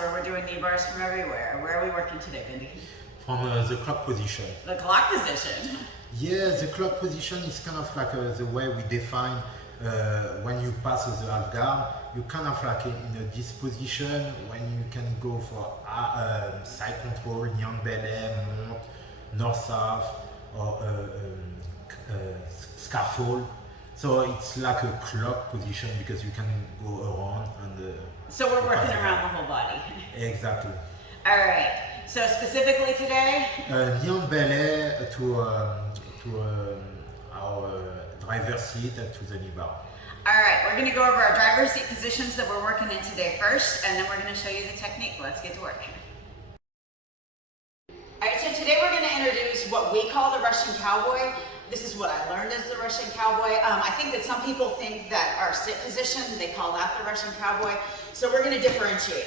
where we're doing knee bars from everywhere. Where are we working today, Bendy? From the clock position. The clock position? Yeah, the clock position is kind of like the way we define when you pass the half guard. You kind of like in this position when you can go for side control, knee on belly, monte, north-south, or scaffold. So it's like a clock position because you can go around and. So we're working around the whole body. Exactly. All right. So specifically today, knee on belly to our driver's seat and to the knee bar. All right, we're gonna go over our driver's seat positions that we're working in today first, and then we're gonna show you the technique. Let's get to work. All right, so today we're gonna introduce what we call the Russian Cowboy. This is what I learned as the Russian Cowboy. I think that some people think that our sit position, they call that the Russian Cowboy. So we're gonna differentiate.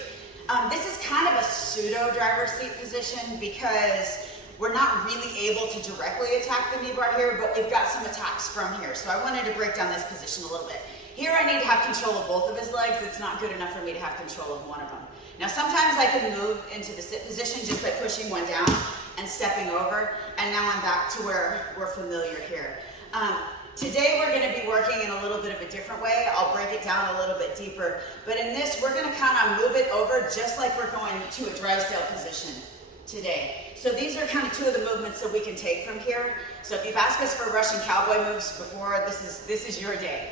This is kind of a pseudo driver's seat position because we're not really able to directly attack the knee bar here, but we've got some attacks from here. So I wanted to break down this position a little bit. Here I need to have control of both of his legs. It's not good enough for me to have control of one of them. Now sometimes I can move into the sit position just by pushing one down and stepping over, and now I'm back to where we're familiar here. Today we're going to be working in a little bit of a different way. I'll break it down a little bit deeper, but in this we're going to kind of move it over just like we're going to a Drysdale position today. So these are kind of two of the movements that we can take from here. So if you've asked us for Russian Cowboy moves before, this is your day.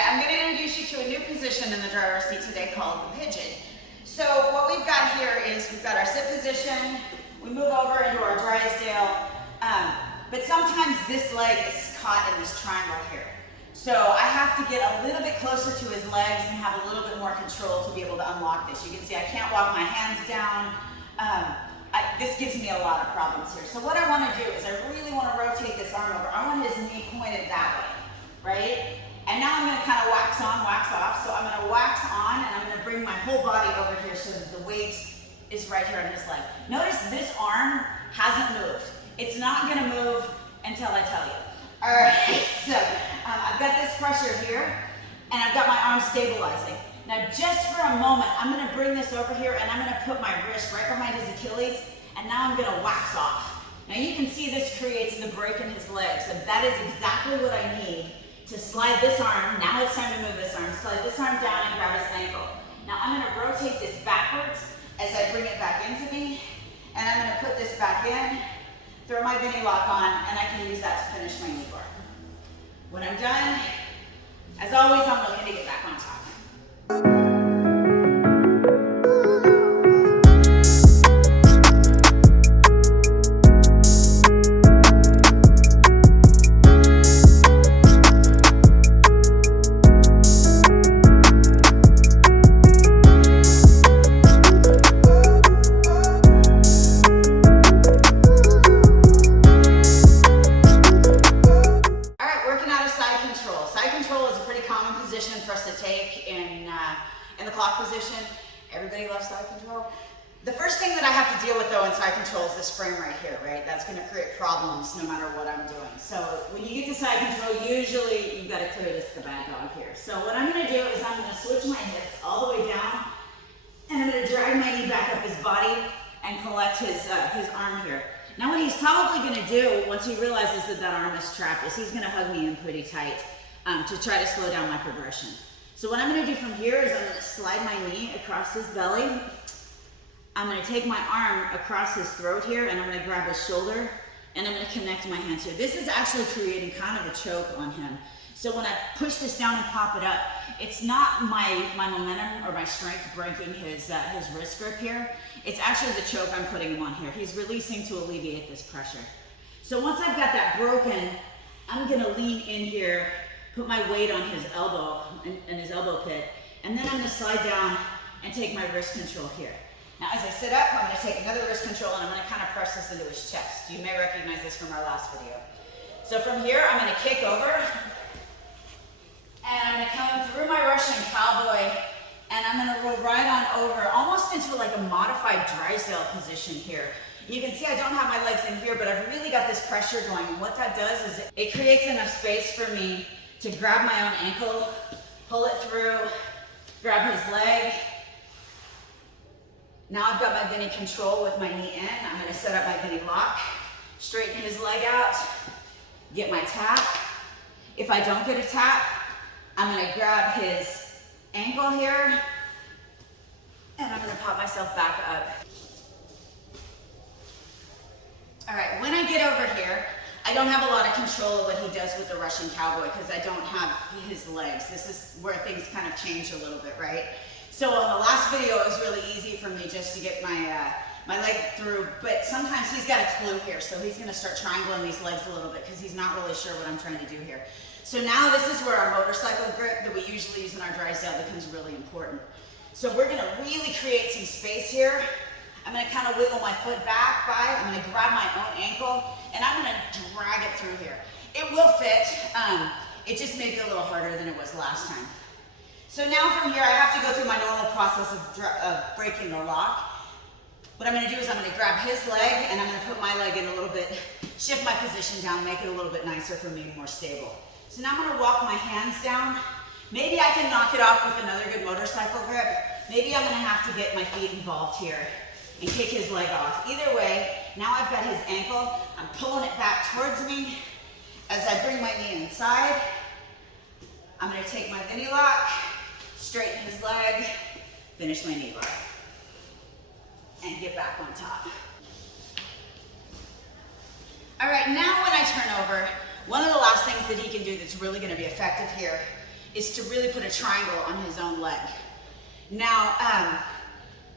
I'm going to introduce you to a new position in the driver's seat today called the pigeon. So what we've got here is we've got our sit position, we move over into our Drysdale, but sometimes this leg is caught in this triangle here. So I have to get a little bit closer to his legs and have a little bit more control to be able to unlock this. You can see I can't walk my hands down. This gives me a lot of problems here. So what I want to do is I really want to rotate this arm over. I want his knee pointed that way, right? And now I'm going to kind of wax on, wax off. So I'm going to wax on and I'm going to bring my whole body over here so that the weight is right here on his leg. Notice this arm hasn't moved. It's not going to move until I tell you. All right, so I've got this pressure here and I've got my arm stabilizing. Now just for a moment, I'm going to bring this over here and I'm going to put my wrist right behind his Achilles, and now I'm going to wax off. Now you can see this creates the break in his legs, and that is exactly what I need to slide this arm. Now it's time to move this arm. Slide this arm down and grab his ankle. Now I'm going to rotate this backwards as I bring it back into me, and I'm going to put this back in, throw my Bendy lock on, and I can use that to finish my knee bar. When I'm done, as always, I'm looking to get back on top. In the clock position, everybody loves side control. The first thing that I have to deal with though in side control is this frame right here, right? That's going to create problems no matter what I'm doing. So when you get to side control, usually you've got to clear this the bad dog here. So what I'm going to do is I'm going to switch my hips all the way down, and I'm going to drag my knee back up his body and collect his arm here. Now what he's probably going to do once he realizes that that arm is trapped is he's going to hug me in pretty tight to try to slow down my progression. So what I'm going to do from here is I'm going to slide my knee across his belly. I'm going to take my arm across his throat here, and I'm going to grab his shoulder, and I'm going to connect my hands here. This is actually creating kind of a choke on him. So when I push this down and pop it up, it's not my momentum or my strength breaking his wrist grip here. It's actually the choke I'm putting him on here. He's releasing to alleviate this pressure. So once I've got that broken, I'm going to lean in here, put my weight on his elbow and his elbow pit, and then I'm going to slide down and take my wrist control here. Now as I sit up, I'm going to take another wrist control and I'm going to kind of press this into his chest. You may recognize this from our last video. So from here, I'm going to kick over, and I'm going to come through my Russian Cowboy, and I'm going to roll right on over, almost into like a modified Drysdale position here. You can see I don't have my legs in here, but I've really got this pressure going, and what that does is it creates enough space for me to grab my own ankle, pull it through, grab his leg. Now I've got my Bendy control with my knee in. I'm gonna set up my Bendy lock, straighten his leg out, get my tap. If I don't get a tap, I'm gonna grab his ankle here, and I'm gonna pop myself back up. All right, when I get over here, I don't have a lot of control of what he does with the Russian Cowboy because I don't have his legs. This is where things kind of change a little bit, right? So on the last video, it was really easy for me just to get my leg through, but sometimes he's got a clue here, so he's gonna start triangling these legs a little bit because he's not really sure what I'm trying to do here. So now this is where our motorcycle grip that we usually use in our Drysdale becomes really important. So we're gonna really create some space here. I'm gonna kind of wiggle my foot back I'm gonna grab my own ankle, and I'm gonna drag it through here. It will fit, it just may be a little harder than it was last time. So now from here, I have to go through my normal process of breaking the lock. What I'm gonna do is I'm gonna grab his leg, and I'm gonna put my leg in a little bit, shift my position down, make it a little bit nicer for me, more stable. So now I'm gonna walk my hands down. Maybe I can knock it off with another good motorcycle grip. Maybe I'm gonna have to get my feet involved here and kick his leg off. Either way, now I've got his ankle. I'm pulling it back towards me. As I bring my knee inside, I'm gonna take my Bendy lock, straighten his leg, finish my Kneebar, and get back on top. All right, now when I turn over, one of the last things that he can do that's really gonna be effective here is to really put a triangle on his own leg. Now,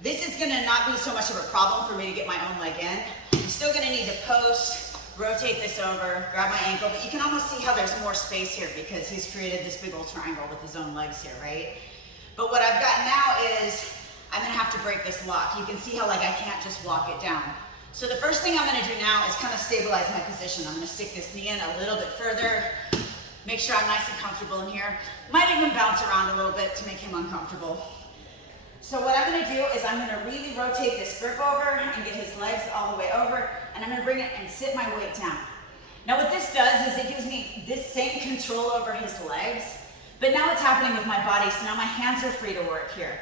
this is gonna not be so much of a problem for me to get my own leg in. I'm still gonna need to post, rotate this over, grab my ankle, but you can almost see how there's more space here because he's created this big old triangle with his own legs here, right? But what I've got now is, I'm gonna have to break this lock. You can see how like I can't just walk it down. So the first thing I'm gonna do now is kind of stabilize my position. I'm gonna stick this knee in a little bit further, make sure I'm nice and comfortable in here. Might even bounce around a little bit to make him uncomfortable. So what I'm gonna do is I'm gonna really rotate this grip over and get his legs all the way over, and I'm gonna bring it and sit my weight down. Now what this does is it gives me this same control over his legs, but now it's happening with my body, so now my hands are free to work here.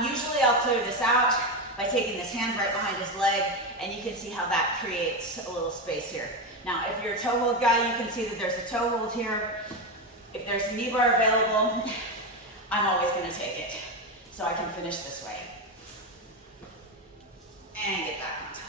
Usually I'll clear this out by taking this hand right behind his leg, and you can see how that creates a little space here. Now if you're a toe hold guy, you can see that there's a toe hold here. If there's a knee bar available, I'm always gonna take it. So I can finish this way. And get back on top.